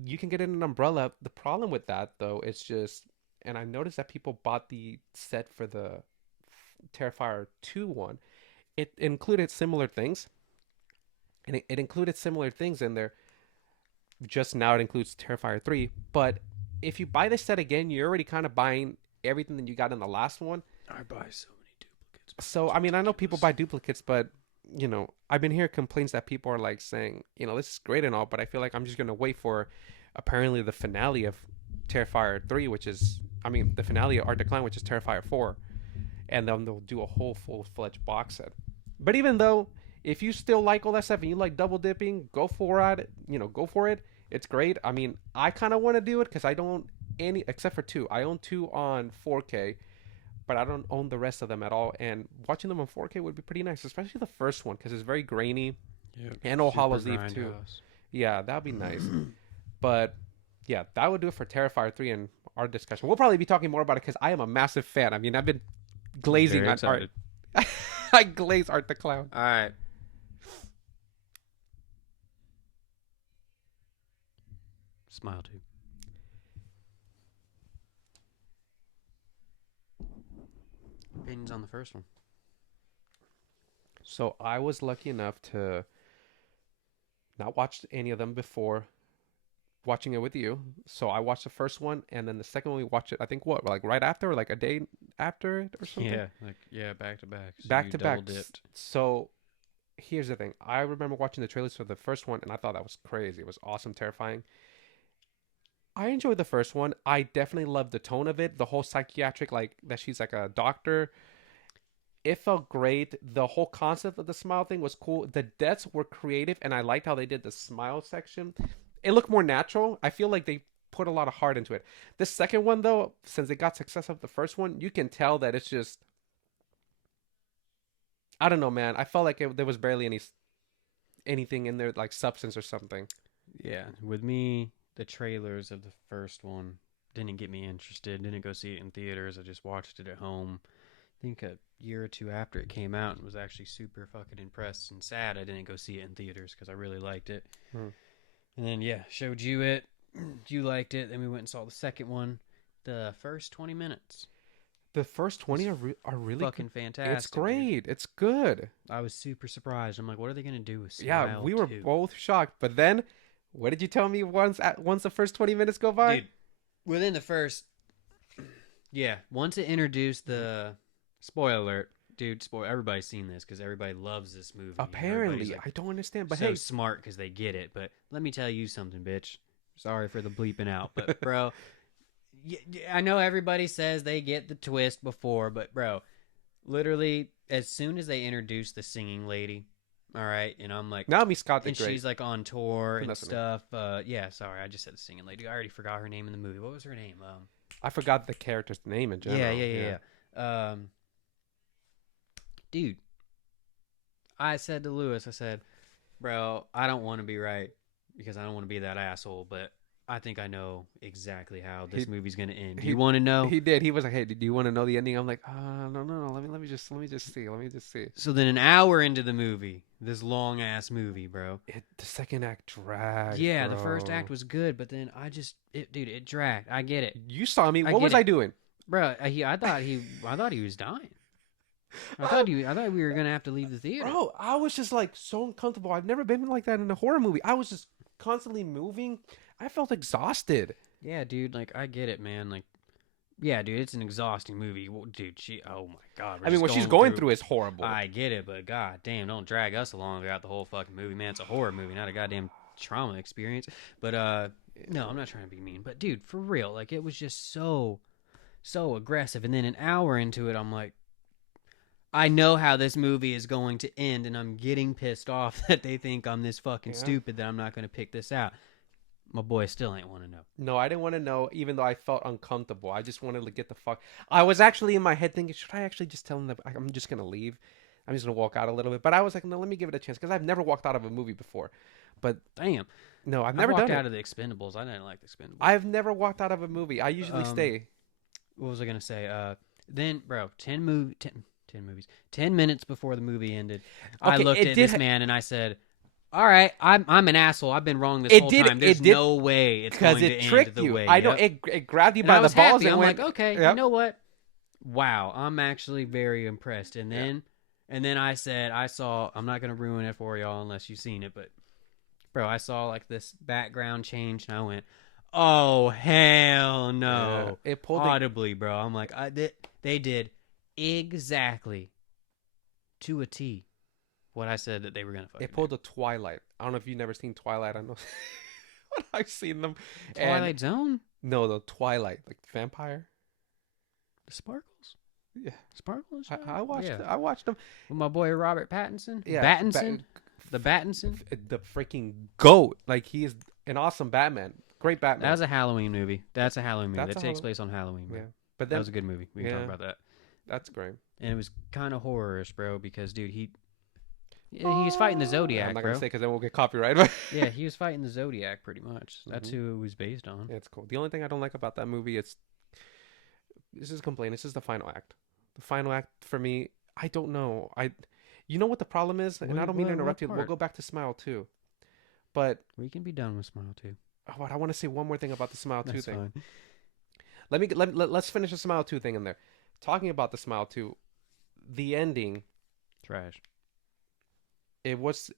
You can get in an umbrella. The problem with that though, it's just, and I noticed that people bought the set for the Terrifier 2 one. It included similar things, and it included similar things in there. Just now it includes Terrifier 3, but if you buy this set again, you're already kind of buying everything that you got in the last one. I buy so many duplicates. So I mean, I know people buy duplicates, but you know, I've been hearing complaints that people are like saying, you know, this is great and all, but I feel like I'm just gonna wait for apparently the finale of Terrifier 3, which is, I mean, the finale of Art Decline, which is Terrifier 4, and then they'll do a whole full-fledged box set. But even though, if you still like all that stuff and you like double dipping, go for it. You know, go for it. It's great. I mean, I kind of want to do it because I don't except for 2. I own 2 on 4K, but I don't own the rest of them at all. And watching them on 4K would be pretty nice, especially the first one because it's very grainy. Yep. And All Hallows Eve too. Yeah, that'd be nice. But yeah, that would do it for Terrifier 3 and our discussion. We'll probably be talking more about it because I am a massive fan. I mean, I've been glazing on Art. I glaze Art the Clown. All right. Smile too. Opinions on the first one? So I was lucky enough to not watch any of them before watching it with you. So I watched the first one, and then the second one we watched it, I think, like right after, or like a day after it or something? Yeah, back to back. So back to back. Dipped. So here's the thing. I remember watching the trailers for the first one, and I thought that was crazy. It was awesome, terrifying. I enjoyed the first one. I definitely loved the tone of it. The whole psychiatric, like, that she's like a doctor. It felt great. The whole concept of the smile thing was cool. The deaths were creative, and I liked how they did the smile section. It looked more natural. I feel like they put a lot of heart into it. The second one, though, since it got success of the first one, you can tell that it's just, I don't know, man. I felt like there was barely anything in there, like substance or something. Yeah, with me, the trailers of the first one didn't get me interested. Didn't go see it in theaters. I just watched it at home. I think a year or 2 after it came out, and was actually super fucking impressed and sad I didn't go see it in theaters because I really liked it. And then, yeah, showed you it. You liked it. Then we went and saw the second one. The first 20 minutes. The first 20 are really fucking fantastic. It's great. Dude. It's good. I was super surprised. I'm like, what are they going to do with Smile? Yeah, we were both shocked. But then, what did you tell me once the first 20 minutes go by? Dude, within the first... Yeah, once it introduced the... Spoiler alert. Dude, everybody's seen this because everybody loves this movie. Apparently. Like, I don't understand. But so hey, smart because they get it. But let me tell you something, bitch. Sorry for the bleeping out. But, bro, I know everybody says they get the twist before. But, bro, literally, as soon as they introduce the singing lady, all right, and I'm like... Naomi Scott did and great. She's, like, on tour and stuff. Yeah, sorry, I just said the singing lady. I already forgot her name in the movie. What was her name? I forgot the character's name in general. Yeah. Um, dude, I said to Lewis, I said, bro, I don't want to be right because I don't want to be that asshole, but I think I know exactly how He this movie's gonna end. Do he you want to know? he did. He was like, "Hey, do you want to know the ending?" I'm like, no, no, no. Let me just see. Let me just see." So then, an hour into the movie, this long ass movie, bro. The second act dragged, Yeah, the first act bro. was good, but then dude, it dragged. I get it, You saw me. I What get was I it, doing? bro. I thought he was dying. I, I thought we were gonna have to leave the theater. bro, I was just like so uncomfortable. I've never been like that in a horror movie. I was just constantly moving. I felt exhausted. Yeah, dude, like I get it, man. Like, yeah, dude, it's an exhausting movie. Dude, oh my god, we're I mean, just what she's going going through. through is horrible. I get it, but god damn, don't drag us along throughout the whole fucking movie, man. It's a horror movie, not a goddamn trauma experience. But no, I'm not trying to be mean, but dude, for real, like it was just so aggressive. And then an hour into it, I'm like, I know how this movie is going to end, and I'm getting pissed off that they think I'm this fucking Yeah. stupid that I'm not going to pick this out. My boy still ain't want to know. No, I didn't want to know, even though I felt uncomfortable. I just wanted to get the fuck. I was actually in my head thinking, should I actually just tell him that I'm just gonna leave? I'm just gonna walk out a little bit. But I was like, no, let me give it a chance because I've never walked out of a movie before. But Damn, no, I've I never walked done out it. of the Expendables. I didn't like the Expendables. I've never walked out of a movie. I usually stay. What was I gonna say? Then, bro, 10 movies. 10 minutes before the movie ended, I Okay, looked it at did this man and I said, "All right, I'm an asshole. I've been wrong this It whole did- time. it There's did- no way it's because going to it end tricked the you. way." I know Yep. it grabbed you And by I the was balls happy. and I'm went. like, okay, Yep. you know what? Wow, I'm actually very impressed. And then I said, I saw. I'm not gonna ruin it for y'all unless you've seen it, but bro, I saw like this background change, and I went, "Oh hell no!" It pulled the Audibly, bro. I'm like, they did exactly to a T what I said that they were gonna fucking it pulled the Twilight. I don't know if you've never seen Twilight. I know. But I've seen them. do. Twilight Zone, No, the Twilight, like the vampire. the Sparkles, Yeah, Sparkles. I watched. Yeah, I watched them. with my boy Robert Pattinson, Yeah, Battinson, the Battinson. The freaking goat. Like he is an awesome Batman. Great Batman. That was a Halloween movie. That's a Halloween movie. That's That a takes Hall- place on Halloween. Bro. Yeah, but That then was a good movie. We can talk about that. that's great. And it was kind of horror-ish, bro, because dude, he was fighting the Zodiac, I'm not bro. gonna say because then we'll get copyrighted. Yeah, he was fighting the Zodiac pretty much. That's Mhm. who it was based on. Yeah, it's cool. The only thing I don't like about that movie is this is a complaint. This is the final act. The final act for me, I don't know. You know what the problem is, and I don't mean to interrupt you. We'll part? go back to Smile 2, but We can be done with Smile 2. I want to say one more thing about the Smile 2 That's thing. fine. Let's finish the Smile 2 thing in there. Talking about the Smile 2, the ending, Trash. it was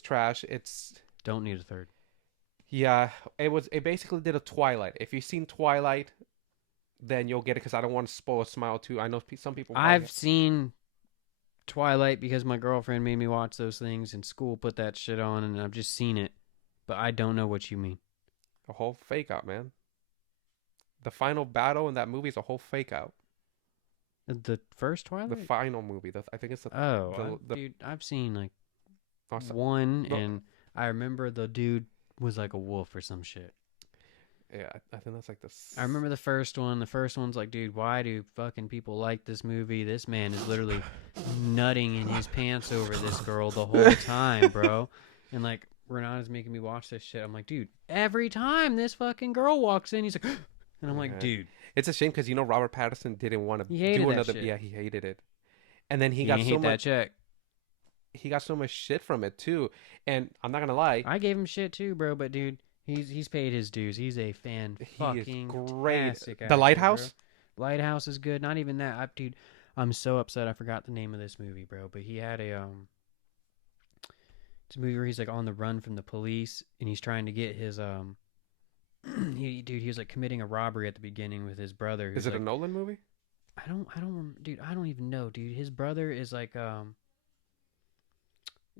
trash. It's Don't need a third. yeah, it basically did a Twilight. If you've seen Twilight, then you'll get it because I don't want to spoil Smile 2. I know some people I've seen Twilight because my girlfriend made me watch those things in school, put that shit on, and I've just seen it. But I don't know what you mean. a whole fake out, man. The final battle in that movie is a whole fake out. The first Twilight? The final movie. I think it's the Dude, I've seen like oh, so- one, no. and I remember the dude was like a wolf or some shit. yeah. I think that's like the. I remember the first one. The first one's like, dude, why do fucking people like this movie? This man is literally nutting in his pants over this girl the whole time, bro. And like, Renata's making me watch this shit. I'm like, dude, every time this fucking girl walks in, he's like, and I'm like, Yeah. dude, It's a shame because Robert Pattinson didn't want to He hated do that another. shit. Yeah, he hated it, and then he you got ain't so hate that much. check. He got so much shit from it too. And I'm not gonna lie, I gave him shit too, bro. But dude, he's paid his dues. He's a fan. he is great. Tastic The actor, Lighthouse. bro. Lighthouse is good. Not even that, dude. I'm so upset. I forgot the name of this movie, bro. But he had it's a movie where he's like on the run from the police, and he's trying to get his he was like committing a robbery at the beginning with his brother. Is it a Nolan movie? I don't dude. I don't even know, dude. His brother is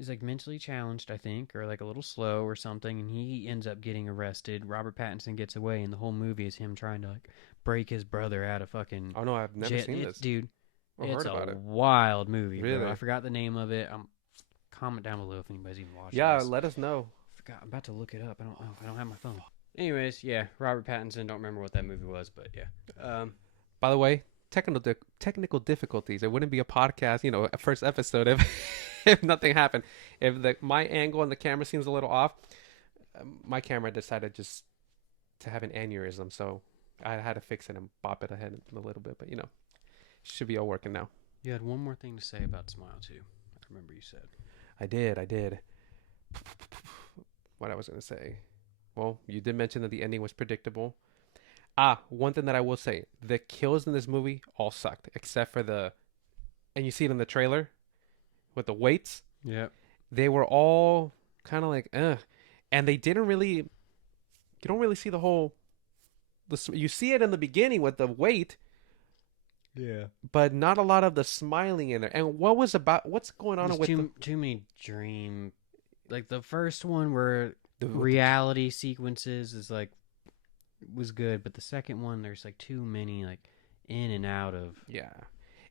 like mentally challenged, I think, or like a little slow or something, and he ends up getting arrested. Robert Pattinson gets away, and the whole movie is him trying to like break his brother out of fucking Oh no, I've never jail. seen this. Dude. Or It's heard about a it. wild movie, Really? bro. I forgot the name of it. Comment down below if anybody's even watched Yeah, this. let us know. I'm about to look it up. I don't have my phone. Anyways, yeah, Robert Pattinson. Don't remember what that movie was, but yeah. By the way, technical difficulties. It wouldn't be a podcast, a first episode if if nothing happened. If my angle and the camera seems a little off, my camera decided just to have an aneurysm, so I had to fix it and bop it ahead a little bit. But should be all working now. You had one more thing to say about Smile too. I remember you said. I did. What I was gonna say. Well, you did mention that the ending was predictable. One thing that I will say, the kills in this movie all sucked, except for and you see it in the trailer, with the weights. Yeah. They were all kind of like, and they didn't really, you don't really see you see it in the beginning with the weight. Yeah. But not a lot of the smiling in there. And what's going on with too many dream, like the first one where the reality sequences was good, but the second one there's like too many like in and out of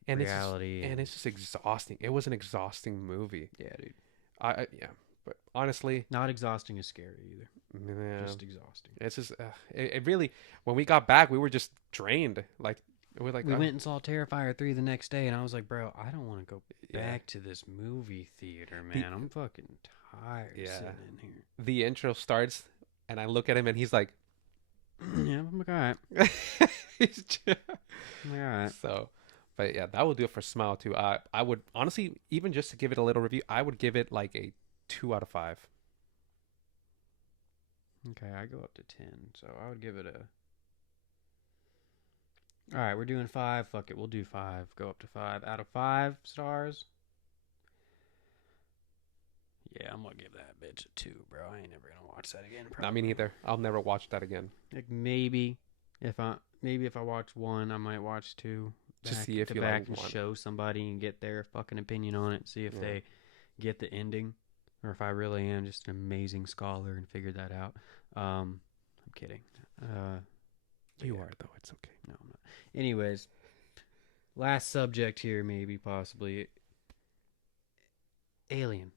and reality, it's just exhausting. It was an exhausting movie. Yeah, dude. But honestly, not exhausting as scary either. Yeah, just exhausting. It's just it really. When we got back, we were just drained. We went and saw Terrifier 3 the next day, and I was like, bro, I don't want to go back to this movie theater, man. I'm fucking tired sitting in here. The intro starts, and I look at him, and he's like, yeah, I'm like, all right. I'm like, all right. So, but yeah, that will do it for Smile too. I would honestly, even just to give it a little review, I would give it like a 2 out of 5. Okay, I go up to 10, so I would give it a... All right, we're doing 5. Fuck it, we'll do 5. Go up to 5. Out of 5 stars? Yeah, I'm gonna give that bitch a 2, bro. I ain't never gonna watch that again. Not me neither. I'll never watch that again. Like maybe if I watch 1, I might watch 2. To see if you back like and 1. Show somebody and get their fucking opinion on it. See if they get the ending, or if I really am just an amazing scholar and figured that out. I'm kidding. You are though. It's okay. No, I'm not. Anyways, last subject here, maybe possibly. Alien.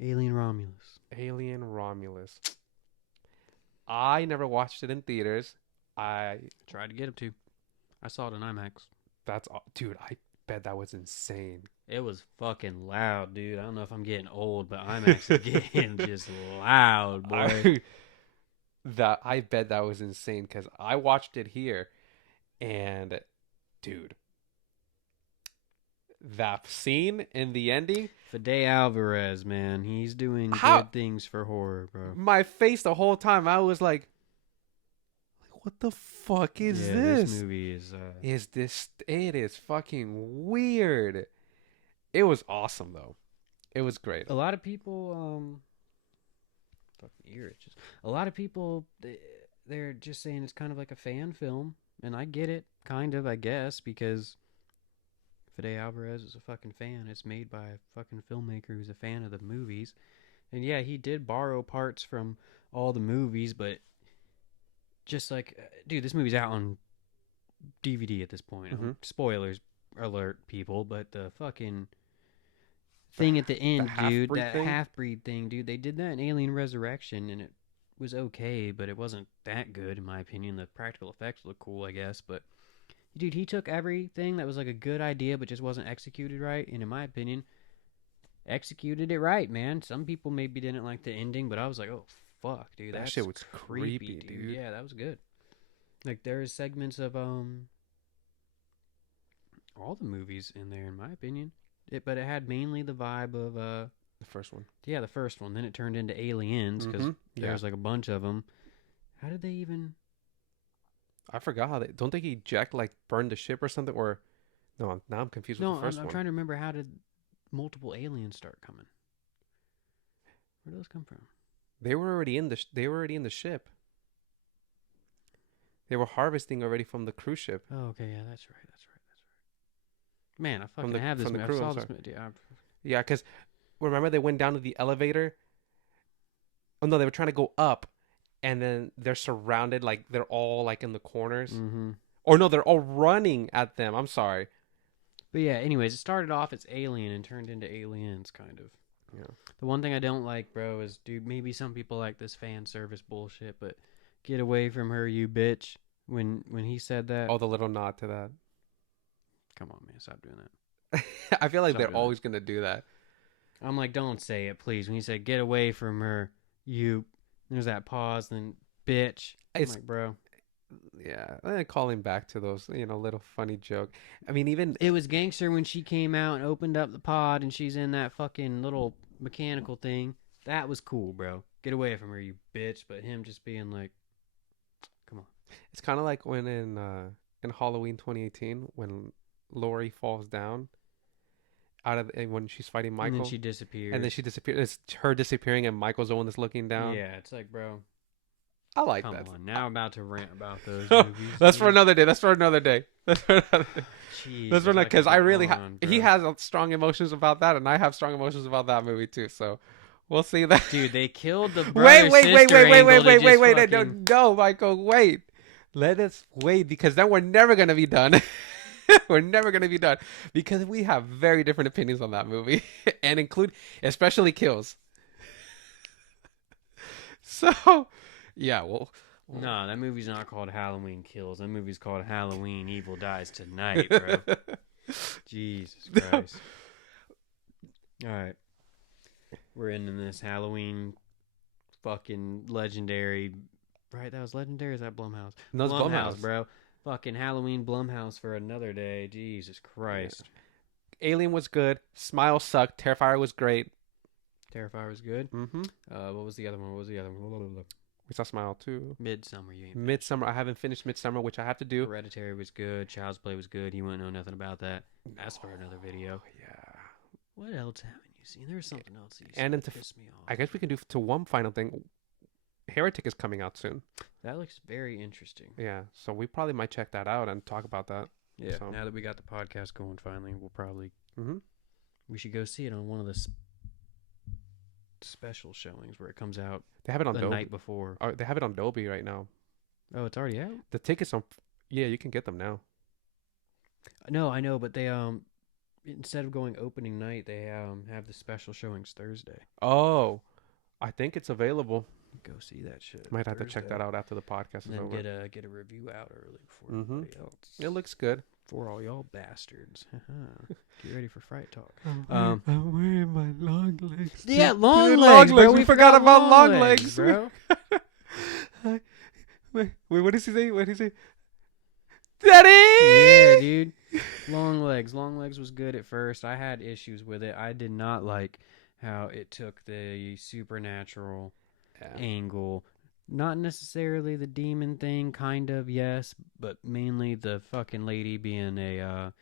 Alien Romulus. Alien Romulus. I never watched it in theaters. I tried to get him to. I saw it in IMAX. Dude, I bet that was insane. It was fucking loud, dude. I don't know if I'm getting old, but IMAX is getting just loud, boy. I bet that was insane because I watched it here, and dude, that scene in the ending. Fede Alvarez, man, he's doing good things for horror, bro. My face the whole time, I was like, what the fuck is this? This movie it is fucking weird. It was awesome though. It was great. A lot of people fucking ear itches. A lot of people they're just saying it's kind of like a fan film, and I get it, kind of, I guess, because Fede Alvarez is a fucking fan. It's made by a fucking filmmaker who's a fan of the movies. And yeah, he did borrow parts from all the movies, but just like, dude, this movie's out on DVD at this point. Mm-hmm. Spoilers alert, people, but the fucking thing at the end, dude, that half-breed thing, dude, they did that in Alien Resurrection, and it was okay, but it wasn't that good, in my opinion. The practical effects look cool, I guess, but dude, he took everything that was like a good idea, but just wasn't executed right, and in my opinion, executed it right, man. Some people maybe didn't like the ending, but I was like, oh, fuck, dude, that shit was creepy, dude. Yeah, that was good. Like, there's segments of all the movies in there, in my opinion. But it had mainly the vibe of the first one. Yeah, the first one. Then it turned into Aliens because there was like a bunch of them. How did they even? I forgot how don't they eject, like burn the ship or something? Or no, now I'm confused with the first one. I'm trying to remember, how did multiple aliens start coming? Where did those come from? They were already in the ship. They were harvesting already from the cruise ship. Oh, okay, yeah, that's right. Man, I fucking have this. I saw this. Yeah, because remember they went down to the elevator. Oh no, they were trying to go up, and then they're surrounded, like they're all like in the corners. Mm-hmm. Or no, they're all running at them. I'm sorry. But yeah, anyways, it started off as Alien and turned into Aliens, kind of. Yeah. The one thing I don't like, bro, is, dude, maybe some people like this fan service bullshit, but get away from her, you bitch. when he said that. Oh, the little nod to that. Come on, man, stop doing that. I feel like Stop they're doing always gonna do that. I'm like, don't say it, please. When he said, "Get away from her," there's that pause, then bitch. I'm It's like, bro, yeah. Calling back to those, little funny joke. I mean, even it was gangster when she came out and opened up the pod, and she's in that fucking little mechanical thing. That was cool, bro. Get away from her, you bitch. But him just being like, come on. it's kind of like when in Halloween 2018 when Lori falls down when she's fighting Michael. And then she disappears. And then she disappears. It's her disappearing, and Michael's the one that's looking down. Yeah, it's like, bro. I like Come that. on, now I'm about to rant about those movies. That's for another day. That's for another day. That's for another day. Jeez, That's for another because I really he has. has strong emotions about that, and I have strong emotions about that movie too. So we'll see that. Dude, they killed the wait, brother-sister no, Michael, wait. Let us wait because then we're never gonna be done. We're never gonna be done because we have very different opinions on that movie, and especially kills. So, yeah, well. No, that movie's not called Halloween Kills. That movie's called Halloween Evil Dies Tonight, bro. Jesus Christ. All right. We're ending this Halloween fucking legendary. Right? That was legendary? Or is that Blumhouse? No, it's Blumhouse, bro. Fucking Halloween Blumhouse for another day. Jesus Christ. Yeah. Alien was good. Smile sucked. Terrifier was great. Terrifier was good. Mm-hmm. What was the other one? We saw Smile too. Midsummer. You ain't Midsummer. I haven't finished Midsummer, which I have to do. Hereditary was good. Child's Play was good. You wouldn't know nothing about that. That's for another video. Yeah. What else haven't you seen? There's something else that you and said into, pissed me off. I guess we can do to one final thing. Heretic is coming out soon. That looks very interesting. Yeah, so we probably might check that out and talk about that. Yeah, so. Now that we got the podcast going finally, we'll probably... Mm-hmm. We should go see it on one of the special showings where it comes out they have it on the Dolby. night before. Oh, they have it on Dolby right now. Oh, it's already out? The tickets on... Yeah, you can get them now. No, I know, but they... Instead of going opening night, they have the special showings Thursday. Oh, I think it's available. Go see that shit. Might have to check that out after the podcast is over. Get a review out early before everybody else. It looks good. For all y'all bastards. Get ready for Fright Talk. I'm wearing my Longlegs. Yeah, Longlegs, bro. We forgot about Longlegs, bro. Wait, what does he say? What did he say? Daddy! Yeah, dude. Longlegs. Longlegs was good at first. I had issues with it. I did not like how it took the supernatural angle. Not necessarily the demon thing, kind of, yes, but mainly the fucking lady being a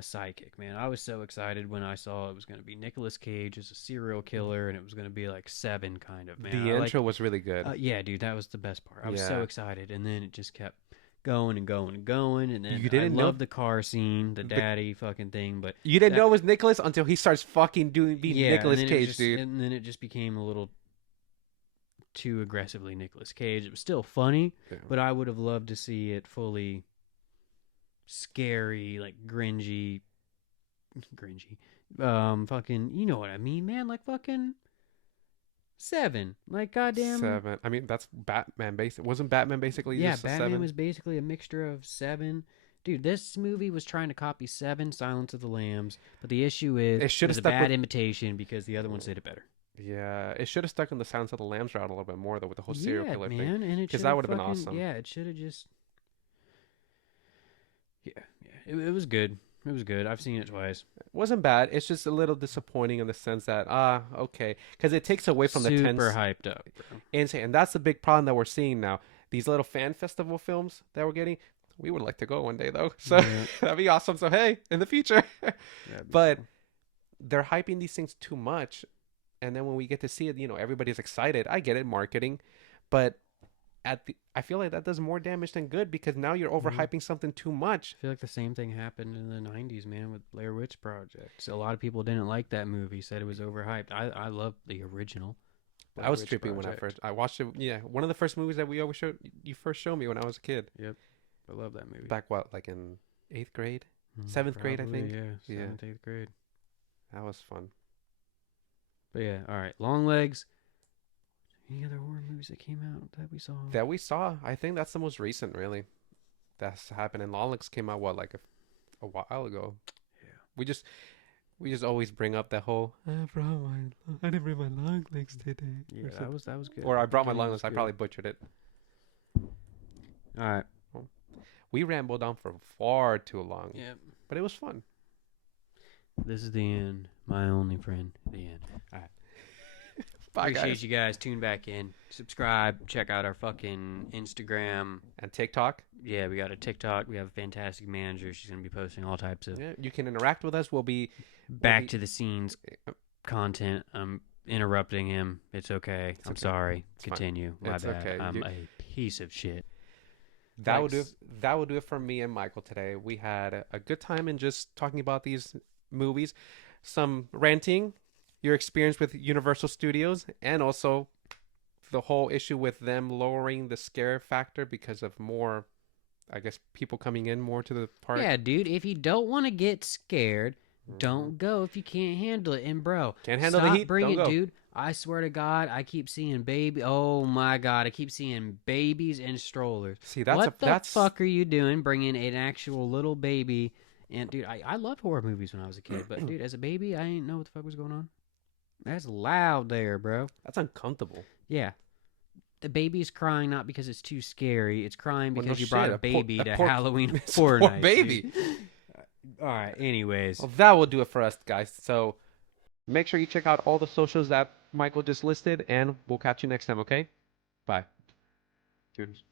psychic, man. I was so excited when I saw it was going to be Nicolas Cage as a serial killer, and it was going to be like Seven, kind of, man. The intro was really good. Yeah, dude, that was the best part. I was so excited, and then it just kept going and going and going, and then I loved the car scene, the daddy fucking thing, but... You didn't know it was Nicolas until he starts fucking being Nicolas Cage, dude. And then it just became a little... too aggressively Nicolas Cage. It was still funny, but I would have loved to see it fully scary, like gringy, fucking, you know what I mean, man, like fucking Seven, like goddamn Seven. I mean, that's Batman wasn't Batman basically just Batman Seven? was basically a mixture of Seven. Dude, this movie was trying to copy Seven, Silence of the Lambs, but the issue is it was a bad imitation because the other ones did it better. Yeah, it should have stuck on the Silence of the Lambs route a little bit more, though, with the whole serial killer man, thing. Because that would have been awesome. Yeah, it should have just... Yeah. It was good. It was good. I've seen it twice. It wasn't bad. It's just a little disappointing in the sense that, okay. Because it takes away from the tense... Super hyped up, bro. And that's the big problem that we're seeing now. These little fan festival films that we're getting, we would like to go one day, though. So that'd be awesome. So, hey, in the future. But they're hyping these things too much. And then when we get to see it, everybody's excited. I get it, marketing. But I feel like that does more damage than good because now you're overhyping something too much. I feel like the same thing happened in the 90s, man, with Blair Witch Project. So a lot of people didn't like that movie, said it was overhyped. I love the original. I was trippy when I watched it. Yeah, one of the first movies that you first showed me when I was a kid. Yep. I love that movie. Back like in 8th grade? 7th grade, I think. Yeah, 7th, 8th grade. That was fun. But yeah, all right. Longlegs. Any other horror movies that came out that we saw? I think that's the most recent, really. That's happening. Longlegs came out what, like a while ago. Yeah. We just always bring up that whole I didn't bring my long legs today. Yeah, that was good. Or I brought my That long was legs. I good. probably butchered it. All right. We rambled on for far too long. Yeah. But it was fun. This is the end. My only friend. The end. All right. Bye, Appreciate guys. you guys. Tune back in. Subscribe. Check out our fucking Instagram. And TikTok. Yeah, we got a TikTok. We have a fantastic manager. She's gonna be posting all types of Yeah, you can interact with us. We'll be back to the scenes content. I'm interrupting him. It's okay. I'm okay. sorry. It's Continue. fine. My It's bad. okay. I'm a piece of shit. That will do. That will do it for me and Michael today. We had a good time in just talking about these movies, some ranting, your experience with Universal Studios, and also the whole issue with them lowering the scare factor because of more, I guess, people coming in more to the park. Yeah, dude. If you don't want to get scared, don't go if you can't handle it. And bro, Can't handle stop the heat. bringing, Don't go. dude. I swear to God, I keep seeing baby. Oh my God, I keep seeing babies and strollers. See, that's what the fuck are you doing, bringing an actual little baby? And dude, I loved horror movies when I was a kid, but dude, as a baby, I didn't know what the fuck was going on. That's loud there, bro. That's uncomfortable. Yeah. The baby's crying not because it's too scary. It's crying Well, because no you brought shit. a baby to poor- Halloween it's a Horror poor Nights, baby. dude. All right. Anyways, Well, that will do it for us, guys. So make sure you check out all the socials that Michael just listed, and we'll catch you next time, okay? Bye. Cheers.